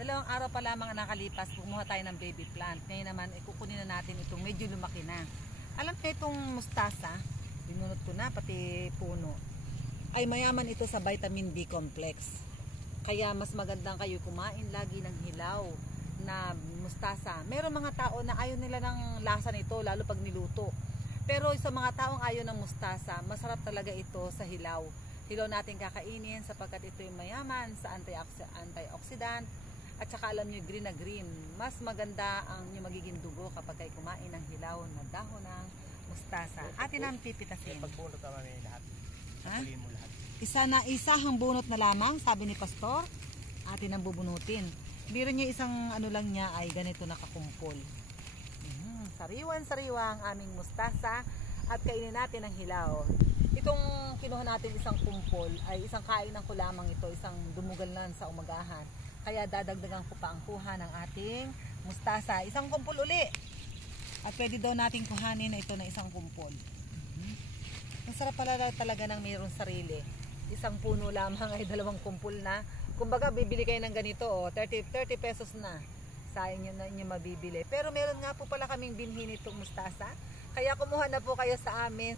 Dalawang araw pa lamang ang nakalipas, kumuha tayo ng baby plant. Ngayon naman, ikukunin na natin itong medyo lumaki na. Alam niyo itong mustasa, binunot ko na, pati puno. Ay mayaman ito sa vitamin B complex. Kaya mas magandang kayo kumain lagi ng hilaw na mustasa. Meron mga tao na ayaw nila ng lasa nito, lalo pag niluto. Pero sa mga taong ayaw ng mustasa, masarap talaga ito sa hilaw. Hilaw natin kakainin sapagkat ito yung mayaman sa antioxidant. At saka alam nyo, green na green. Mas maganda ang yung magiging dugo kapag kayo kumain ng hilaw na dahon ng mustasa. Atin ang pipitasin. Pagbunot naman lahat. Puli mo lahat. Isang bunot na lamang, sabi ni Pastor. Atin ang bubunutin. Biro nyo isang ano lang niya ay ganito nakakumpol. Sariwan-sariwa ang aming mustasa at kainin natin ang hilaw. Itong kinuha natin isang kumpol ay isang kainan ko lamang ito, isang dumugal lang sa umagahan. Kaya dadagdagan ko pa ang kuha ng ating mustasa. Isang kumpol uli. At pwede daw natin kuhanin na ito na isang kumpol. Ang sarap pala talaga ng mayroong sarili. Isang puno lamang ay 2 kumpol na. Kumbaga bibili kayo ng ganito, 30 pesos na. Sayang nyo na inyo mabibili. Pero meron nga po pala kaming binhi nitong mustasa. Kaya kumuha na po kayo sa aming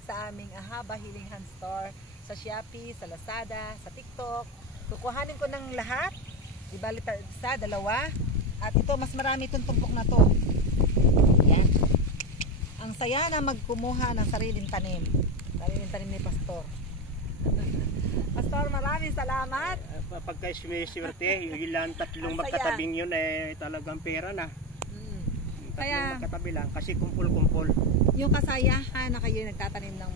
Ahaba Healing Hand Store. Sa Shopee, sa Lazada, sa TikTok. Kukuhanin ko ng lahat. Ibalit sa 2. At ito, mas marami itong tumpok na to. Yan. Ang saya na magkumuha ng sariling tanim. Sariling tanim ni Pastor. Pastor, maraming salamat. Pagka sumiswerte, yung ilan tatlong magkatabing yun talagang pera na. Tatlong magkatabi lang kasi kumpul-kumpul. Yung kasayahan na kayo nagtatanim ng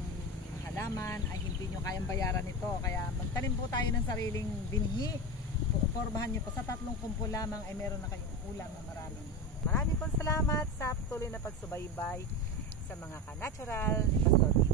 halaman ay hindi nyo kayang bayaran ito. Kaya magtanim po tayo ng sariling binhi. Porbahan nyo po sa 3 kumpul lamang ay meron na kayong ulam na marami. Maraming pong salamat sa patuloy na pagsubaybay sa mga ka-natural ni Pastor.